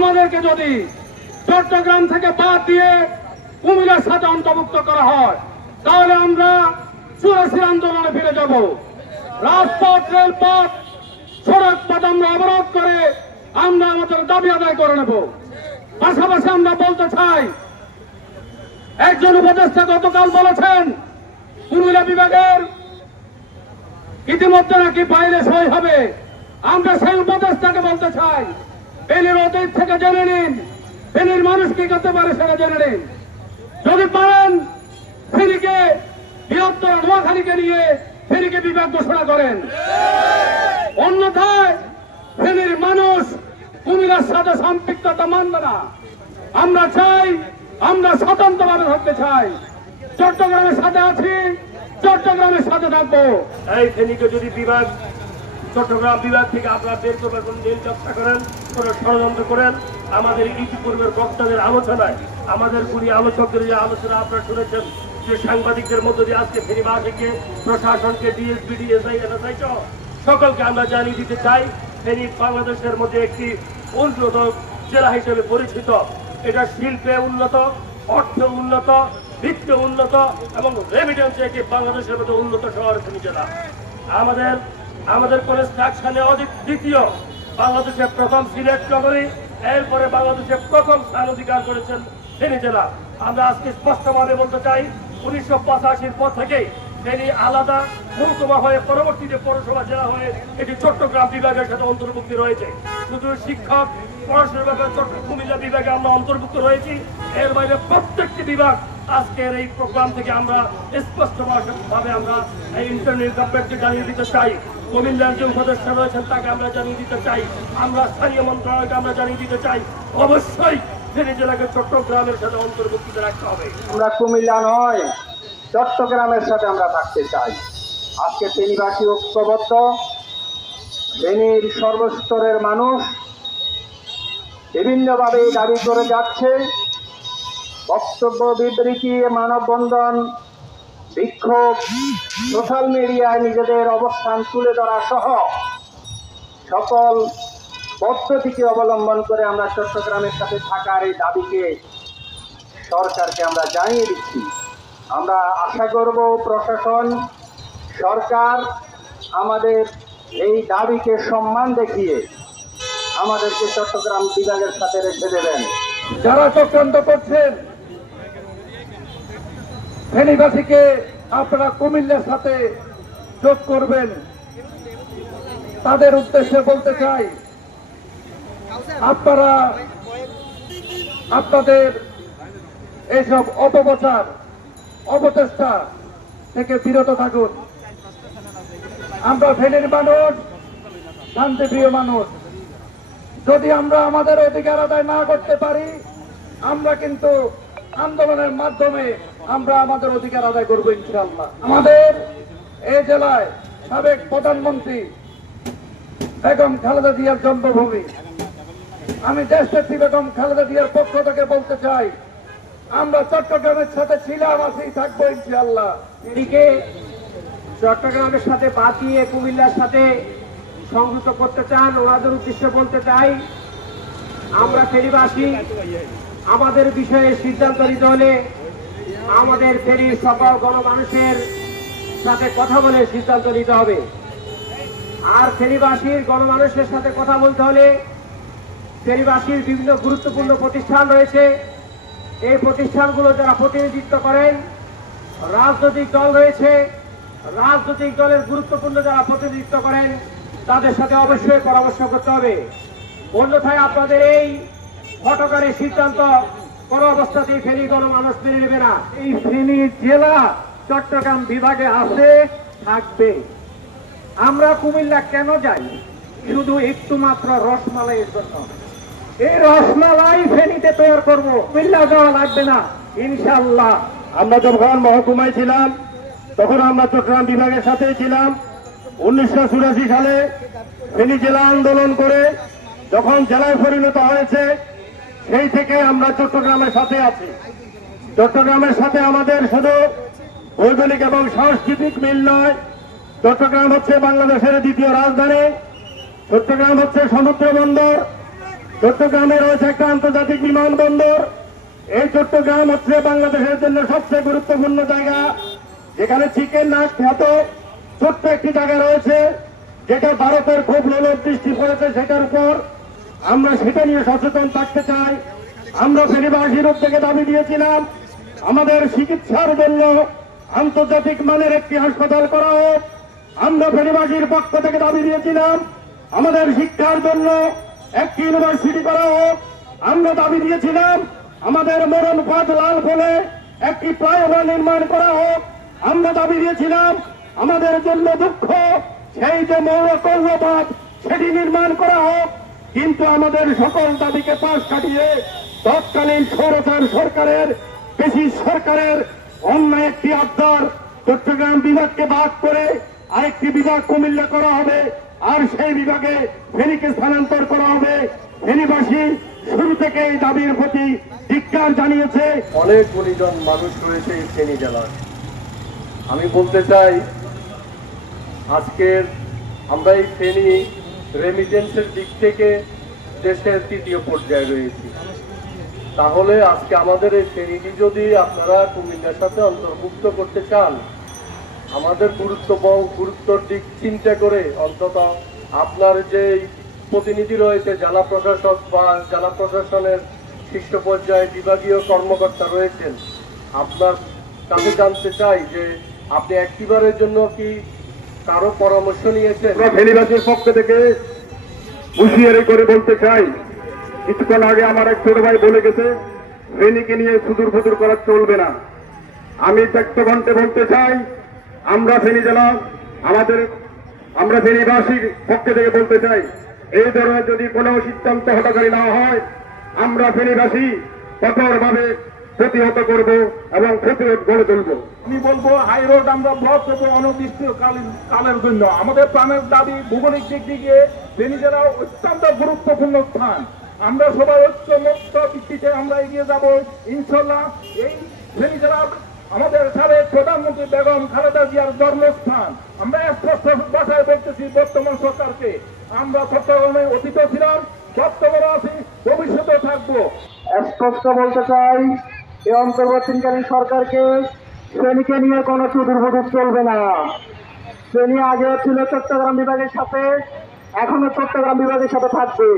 আমাদেরকে যদি চট্টগ্রাম থেকে বাদ দিয়ে কুমিল্লার সাথে অন্তর্ভুক্ত করা হয় তাহলে আমরা চুরাশি আন্দোলনে ফিরে যাব। রাজপথ, রেলপথ, সড়ক পথ আমরা অবরোধ করে আমরা আমাদের দাবি আদায় করে নেব। পাশাপাশি আমরা বলতে চাই, একজন উপদেষ্টা গতকাল বলেছেন কুমিল্লা বিভাগের ইতিমধ্যে নাকি বাইরে সই হবে। আমরা সেই উপদেষ্টাকে বলতে চাই, ফেনীর অতীত থেকে জেনে নিন, ফেনীর মানুষ কি করতে পারে সেটা জেনে নিন। যদি পারেন ফেনীকে বৃহত্তর নোয়াখালীকে নিয়ে ফেনীকে বিভাগ ঘোষণা করেন, অন্যথায় ফেনীর মানুষ কুমিল্লার সাথে সম্পৃক্ততা মানবে না। আমরা চাই, আমরা স্বতন্ত্রভাবে থাকতে চাই। চট্টগ্রামের সাথে আছি, চট্টগ্রামের সাথে থাকবো। এই ফেনীকে যদি বিভাগ, চট্টগ্রাম বিভাগ থেকে আপনারা বের করবার কোন নীল ব্যবসা করেন, কোন ষড়যন্ত্র করেন, আমাদের ইতিপূর্বের বক্তাদের আলোচনায়, আমাদের গুণী আলোচকদের যে আলোচনা আপনারা শুনেছেন, যে সাংবাদিকদের মধ্য দিয়ে আজকে ফেনীবাসীকে, প্রশাসনকে, ডিএসপি, ডিএসআই, এনএসআই সহ সকলকে আমরা জানিয়ে দিতে চাই, ফেনী বাংলাদেশের মধ্যে একটি উন্নত জেলা হিসেবে পরিচিত। এটা শিল্পে উন্নত, অর্থে উন্নত, বিত্তে উন্নত এবং রেমিটেন্সে একটি বাংলাদেশের মধ্যে উন্নত শহর ফেনী জেলা। আমাদের কনস্ট্রাকশনে দ্বিতীয়, বাংলাদেশের প্রথম সিলেট নগরী, এরপরে বাংলাদেশের প্রথম স্থান অধিকার করেছেন ফেনী জেলা। আমরা আজকে স্পষ্টভাবে বলতে চাই, 1985 পর থেকেই ফেনী আলাদা মহকুমা হয়ে পরবর্তীতে পৌরসভা জেলা হয়ে এটি চট্টগ্রাম বিভাগের সাথে অন্তর্ভুক্তি রয়েছে। শুধু শিক্ষক, পড়াশোনার ব্যাপারে কুমিল্লা বিভাগে আমরা অন্তর্ভুক্ত রয়েছি। এর বাইরে প্রত্যেকটি বিভাগ আজকের এই প্রোগ্রাম থেকে আমরা স্পষ্টভাবে আমরা এই ইন্টারনেট গভর্নমেন্টকে জানিয়ে দিতে চাই। কুমিল্লার যে উপদেষ্টা রয়েছেন তাকে আমরা জানিয়ে দিতে চাই, আমরা স্থানীয় মন্ত্রণালয়কে আমরা জানিয়ে দিতে চাই, অবশ্যই ফেনী জেলাকে চট্টগ্রামের সাথে অন্তর্ভুক্ত রাখতে হবে। আমরা কুমিল্লা নয়, চট্টগ্রামের সাথে আমরা থাকতে চাই। আজকে ফেনীবাসী ঐক্যবদ্ধ, ফেনীর সর্বস্তরের মানুষ বিভিন্নভাবে দাবি করে যাচ্ছে। বক্তব্য বিবৃতি, মানববন্ধন, বিক্ষোভ, সোশ্যাল মিডিয়ায় নিজেদের অবস্থান তুলে ধরা সহ সকল পদ্ধতিকে অবলম্বন করে আমরা চট্টগ্রামের সাথে থাকার এই দাবিকে সরকারকে আমরা জানিয়ে দিচ্ছি। আমরা আশা করব প্রশাসন, সরকার আমাদের এই দাবিকে সম্মান দেখিয়ে আমাদেরকে চট্টগ্রাম বিভাগের সাথে রেখে দেবেন। যারা চক্রান্ত করছেন ফেনীবাসীকে আপনারা কুমিল্লার সাথে যোগ করবেন, তাদের উদ্দেশ্যে বলতে চাই, আপনারা আপনাদের এইসব অপপ্রচার, অপচেষ্টা থেকে বিরত থাকুন। আমরা ফেনীর মানুষ, শান্তিপ্রিয় মানুষ। যদি আমরা আমাদের অধিকার আদায় না করতে পারি, আমরা কিন্তু আন্দোলনের মাধ্যমে আমরা আমাদের অধিকার আদায় করবো ইনশাআল্লাহ। আমাদের এই জেলায় সাবেক প্রধানমন্ত্রী বেগম খালেদা জিয়ার জন্মভূমি। আমি দেশনেত্রী বেগম খালেদা জিয়ার পক্ষ থেকে বলতে চাই, আমরা চট্টগ্রামের সাথে ছিলাম, আছি, থাকবো ইনশাআল্লাহ। এদিকে চট্টগ্রামের সাথে বাদ দিয়ে কুমিল্লার সাথে সংযুক্ত করতে চান, ওনাদের উদ্দেশ্যে বলতে চাই, আমরা ফেনীবাসী আমাদের বিষয়ে সিদ্ধান্ত নিতে হলে আমাদের ফেনীর সকল গণমানুষের সাথে কথা বলে সিদ্ধান্ত নিতে হবে। আর ফেনীবাসীর গণমানুষের সাথে কথা বলতে হলে ফেনীবাসীর বিভিন্ন গুরুত্বপূর্ণ প্রতিষ্ঠান রয়েছে। এই প্রতিষ্ঠানগুলো যারা প্রতিনিধিত্ব করেন, রাজনৈতিক দল রয়েছে, রাজনৈতিক দলের গুরুত্বপূর্ণ যারা প্রতিনিধিত্ব করেন তাদের সাথে অবশ্যই পরামর্শ করতে হবে। অন্যথায় আপনাদের এই হঠকারী সিদ্ধান্ত কোনো অবস্থাতেই ফেনী গণমানুষ মেনে নেবে না। এই ফেনী জেলা চট্টগ্রাম বিভাগে আছে, থাকবে। আমরা কুমিল্লা কেন যাই? শুধু একটু মাত্র রসমালাইয়ের জন্য। এই রসমালাই ফেনীতে তৈরি করব, কুমিল্লা যাওয়া লাগবে না ইনশাআল্লাহ। আমরা যখন মহকুমায় ছিলাম তখন আমরা চট্টগ্রাম বিভাগের সাথেই ছিলাম। 1984 সালে ফেনী জেলা আন্দোলন করে যখন জেলায় পরিণত হয়েছে, সেই থেকে আমরা চট্টগ্রামের সাথে আছি। চট্টগ্রামের সাথে আমাদের শুধু ভৌগোলিক এবং সাংস্কৃতিক মিল নয়, চট্টগ্রাম হচ্ছে বাংলাদেশের দ্বিতীয় রাজধানী, চট্টগ্রাম হচ্ছে সমুদ্র বন্দর, চট্টগ্রামে রয়েছে একটা আন্তর্জাতিক বিমানবন্দর। এই চট্টগ্রাম হচ্ছে বাংলাদেশের জন্য সবচেয়ে গুরুত্বপূর্ণ জায়গা, যেখানে চিকেন নাক খ্যাত ছোট্ট একটি জায়গা রয়েছে, যেটা ভারতের খুব লোলক দৃষ্টি পড়েছে সেটার উপর। আমরা সেটা নিয়ে সচেতন থাকতে চাই। আমরা ফেনীবাসীর উদ্যোগে দাবি দিয়েছিলাম আমাদের চিকিৎসার জন্য আন্তর্জাতিক মানের একটি হাসপাতাল করা হোক। আমরা ফেনীবাসীর পক্ষ থেকে দাবি দিয়েছিলাম আমাদের শিক্ষার জন্য একটি ইউনিভার্সিটি করা হোক। আমরা দাবি দিয়েছিলাম আমাদের মরণপথ লাল ফলে একটি ফ্লাইওভার নির্মাণ করা হোক। আমরা দাবি দিয়েছিলাম আমাদের জন্য দুঃখ সেই যে মৌলকর্মপথ সেটি নির্মাণ করা হোক। কিন্তু আমাদের সকল দাবিকে পাশ কাটিয়ে তৎকালীন স্বৈরাচার সরকারের সরকারের অন্যায় একটি আবদার চট্টগ্রাম বিভাগকে ভাগ করে আরেকটি বিভাগ কুমিল্লা করা হবে, আর সেই বিভাগে ফেনীকে স্থানান্তর করা হবে। ফেনীবাসী শুরু থেকে এই দাবির প্রতি ধিক্কার জানিয়েছে। অনেক গুণীজন মানুষ রয়েছে এই ফেনী জেলায়। আমি বলতে চাই আজকের আমরা এই ফেনী রেমিটেন্সের দিক থেকে দেশের ৩য় পর্যায়ে রয়েছি। তাহলে আজকে আমাদের এই ফেনীটি যদি আপনারা কুমিল্লার সাথে অন্তর্ভুক্ত করতে চান, আমাদের গুরুত্বর দিক চিন্তা করে অন্তত আপনার যে প্রতিনিধি রয়েছে জেলা প্রশাসক বা জেলা প্রশাসনের শীর্ষ পর্যায়ে বিভাগীয় কর্মকর্তা রয়েছেন, আপনার কাছে জানতে চাই যে আপনি একটিবারের জন্য কি কারো পরামর্শ নিয়েছেন? ফেনীবাসীর পক্ষ থেকে হুঁশিয়ারি করে বলতে চাই, কিছুক্ষণ আগে আমার এক ছোট ভাই বলে গেছে ফেনীকে নিয়ে সুদূর ফুদুর করা চলবে না। আমি ব্যক্তকণ্ঠে বলতে চাই, আমরা ফেনী জেলা আমরা ফেনীবাসীর পক্ষ থেকে বলতে চাই, এই ধরনের যদি কোনো সিদ্ধান্ত হঠাৎকারী না হয়, আমরা ফেনীবাসী কঠোরভাবে প্রতিহত করব এবং প্রতিরোধ গড়ে তুলব। আমি বলবো হাই রোড আমরা ব্লক করবো অনির্দিষ্টকালের জন্য। আমাদের প্রাণের দাবি ভৌগোলিক দিক থেকে ফেনী জেলা অত্যন্ত গুরুত্বপূর্ণ স্থান। আমরা সবাই ঐক্যমত্য ভিত্তিতে আমরা এগিয়ে যাব ইনশাল্লাহ। এই ফেনী জেলা আমাদের সাবেক প্রধানমন্ত্রী বেগম খালেদা জিয়ার জন্মস্থান। আমরা স্পষ্ট ভাষায় বলতেছি বর্তমান সরকারকে, আমরা চট্টগ্রামে অতীত ছিলাম, বর্তমানে আছি, ভবিষ্যতে থাকবো। স্পষ্ট বলতে চাই, এই অন্তর্বর্তীকালীন সরকারকে ফেনীকে নিয়ে কোনো সুদূরবুদুর চলবে না। ফেনী আগে ছিল চট্টগ্রাম বিভাগের সাথে, এখনো চট্টগ্রাম বিভাগের সাথে থাকবে।